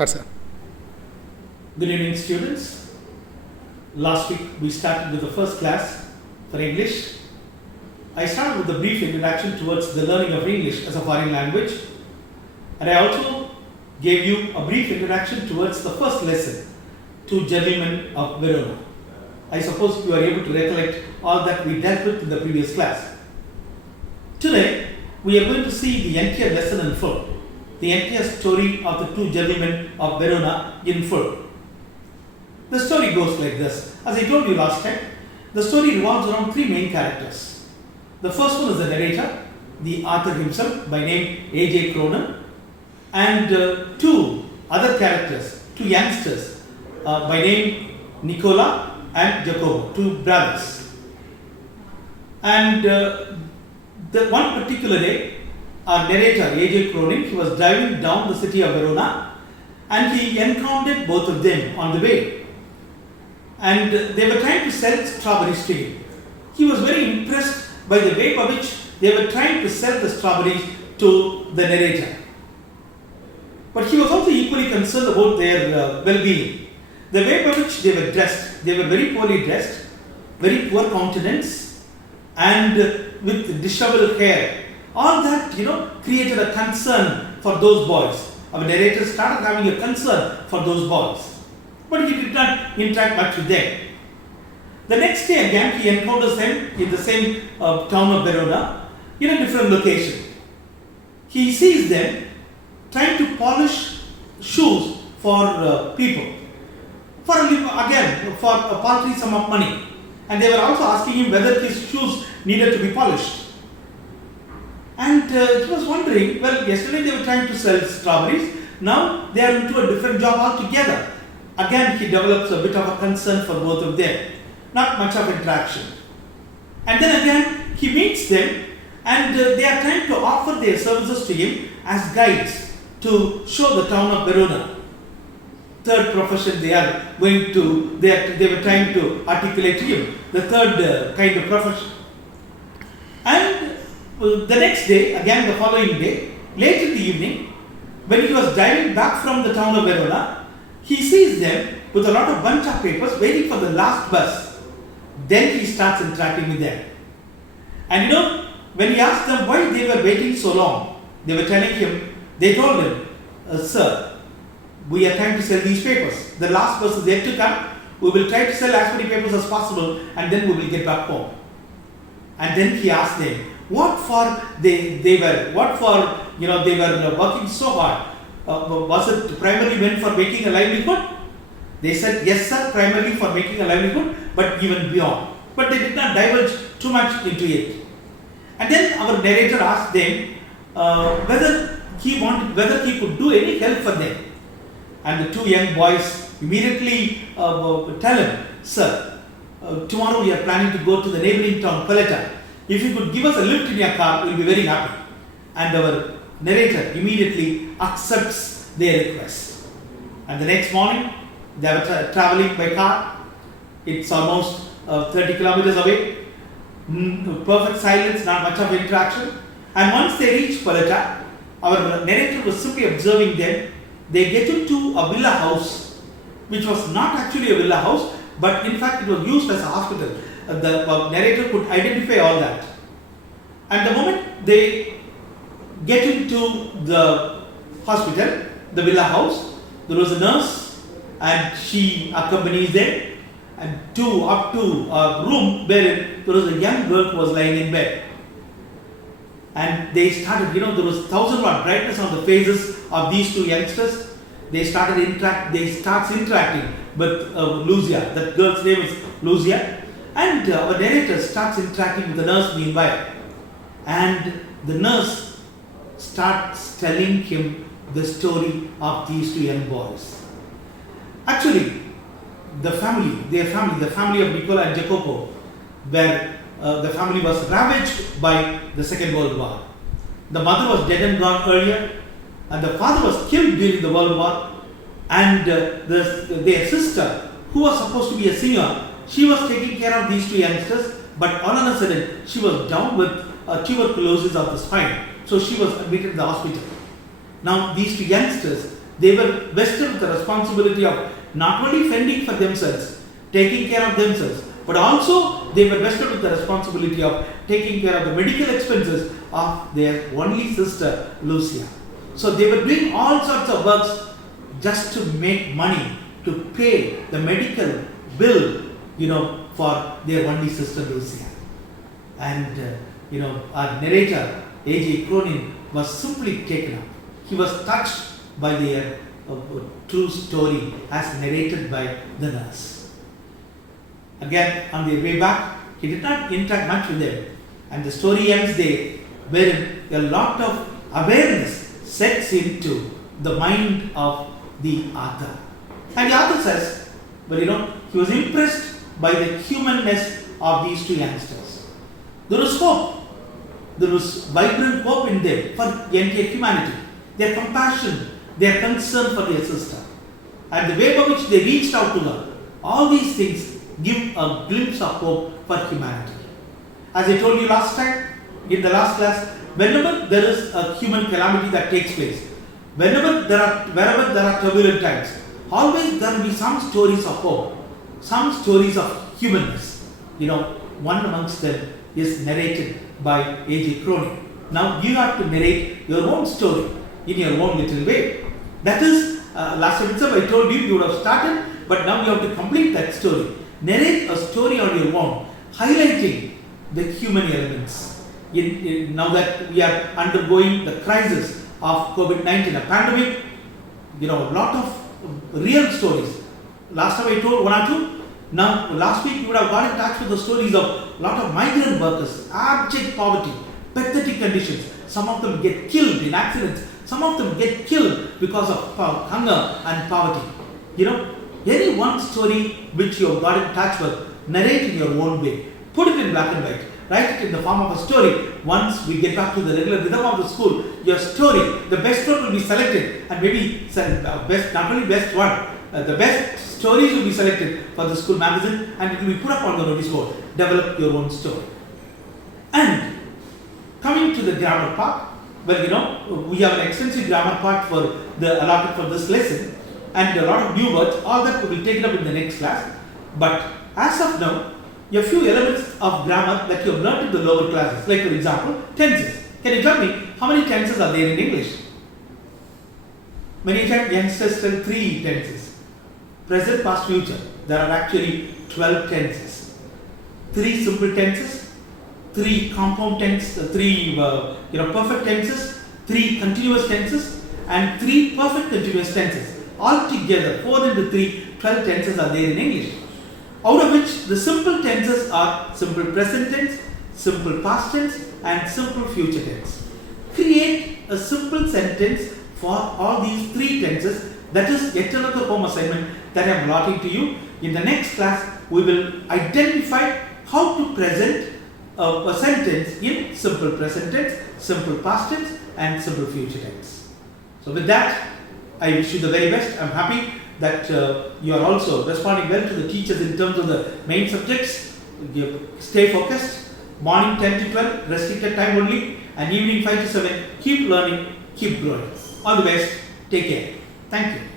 Start, sir. Good evening, students. Last week we started with the first class for English. I started with a brief introduction towards the learning of English as a foreign language, and I also gave you a brief introduction towards the first lesson, Two Gentlemen of Verona. I suppose you are able to recollect all that we dealt with in the previous class. Today we are going to see the entire lesson in full, the entire story of the Two Gentlemen of Verona in full. The story goes like this. As I told you last time, the story revolves around three main characters. The first one is the narrator, the author himself by name A.J. Cronin, and two other characters, two youngsters by name Nicola and Jacopo, two brothers. And the one particular day, our narrator A.J. Cronin, he was driving down the city of Verona and he encountered both of them on the way. And they were trying to sell strawberries to him. He was very impressed by the way by which they were trying to sell the strawberries to the narrator. But he was also equally concerned about their well-being. The way by which they were dressed, they were very poorly dressed, very poor countenance, and with disheveled hair. All that, created a concern for those boys. Our narrator started having a concern for those boys. But he did not interact much with them. The next day again, he encounters them in the same town of Verona in a different location. He sees them trying to polish shoes for people, for a paltry sum of money. And they were also asking him whether his shoes needed to be polished. And he was wondering, well, yesterday they were trying to sell strawberries, now they are into a different job altogether. Again, he develops a bit of a concern for both of them. Not much of interaction. And then again, he meets them and they are trying to offer their services to him as guides to show the town of Verona. Third profession they were trying to articulate to him. The third kind of profession. And the next day, again the following day, late in the evening, when he was driving back from the town of Verona, he sees them with a lot of bunch of papers waiting for the last bus. Then he starts interacting with them. And when he asked them why they were waiting so long, they told him, sir, we are trying to sell these papers. The last bus is yet to come. We will try to sell as many papers as possible and then we will get back home. And then he asked them, what for they were working so hard. Was it primarily meant for making a livelihood? They said, yes sir, primarily for making a livelihood, but even beyond. But they did not diverge too much into it. And then our narrator asked them whether he could do any help for them. And the two young boys immediately tell him, sir, tomorrow we are planning to go to the neighboring town, Paletta. If you could give us a lift in your car, we will be very happy. And our narrator immediately accepts their request. And the next morning, they were traveling by car. It's almost 30 kilometers away. Perfect silence, not much of interaction. And once they reach Paletta, our narrator was simply observing them. They get into a villa house, which was not actually a villa house, but in fact it was used as a hospital. The narrator could identify all that. And the moment they get into the hospital, the villa house, there was a nurse and she accompanies them and up to a room where there was a young girl who was lying in bed. And they started, there was 1,000-watt brightness on the faces of these two youngsters. They starts interacting with Lucia. That girl's name is Lucia. And our narrator starts interacting with the nurse meanwhile. And the nurse starts telling him the story of these two young boys. Actually, the family of Nicola and Jacopo, where the family was ravaged by the Second World War. The mother was dead and gone earlier, and the father was killed during the World War, and their sister, who was supposed to be a singer, she was taking care of these two youngsters, but all of a sudden she was down with tuberculosis of the spine, so she was admitted to the hospital. Now these two youngsters, They were vested with the responsibility of not only fending for themselves, taking care of themselves, but also they were vested with the responsibility of taking care of the medical expenses of their only sister Lucia. So they were doing all sorts of works just to make money to pay the medical bill, for their only sister Lucia. And our narrator A.J. Cronin was simply taken up. He was touched by their true story as narrated by the nurse. Again, on their way back, he did not interact much with them, and the story ends there, wherein a lot of awareness sets into the mind of the author. And the author says, he was impressed by the humanness of these two youngsters. There was hope. There was vibrant hope in them for the entire humanity. Their compassion, their concern for their sister, and the way by which they reached out to her. All these things give a glimpse of hope for humanity. As I told you last time, in the last class, whenever there is a human calamity that takes place, wherever there are turbulent times, always there will be some stories of hope, some stories of humanness. One amongst them is narrated by A.J. Cronin. Now you have to narrate your own story in your own little way. That is, last time itself I told you would have started, but now you have to complete that story. Narrate a story on your own, highlighting the human elements. Now that we are undergoing the crisis of COVID-19, a pandemic, a lot of real stories. Last time I told one or two. Now, last week you would have got in touch with the stories of a lot of migrant workers, abject poverty, pathetic conditions. Some of them get killed in accidents. Some of them get killed because of hunger and poverty. Any one story which you have got in touch with, narrate in your own way. Put it in black and white. Write it in the form of a story. Once we get back to the regular rhythm of the school, your story, the best one will be selected, and maybe not only best one, the best stories will be selected for the school magazine, and it will be put up on the notice board. Develop your own story. And coming to the grammar part, we have an extensive grammar part allotted for this lesson, and a lot of new words. All that will be taken up in the next class. But as of now, a few elements of grammar that you have learned in the lower classes, like for example, tenses. Can you tell me how many tenses are there in English? Many times youngsters tell 3 tenses. Present, past, future. There are actually 12 tenses. 3 simple tenses, 3 compound tenses, 3 perfect tenses, 3 continuous tenses, and 3 perfect continuous tenses. Altogether, 4 into 3, 12 tenses are there in English. Out of which the simple tenses are simple present tense, simple past tense, and simple future tense. Create a simple sentence for all these 3 tenses. That is yet another home assignment that I am allotting to you. In the next class, we will identify how to present a sentence in simple present tense, simple past tense, and simple future tense. So with that, I wish you the very best. I am happy that you are also responding well to the teachers in terms of the main subjects. Stay focused. Morning 10 to 12, restricted time only, and evening 5 to 7. Keep learning, keep growing. All the best. Take care. Thank you.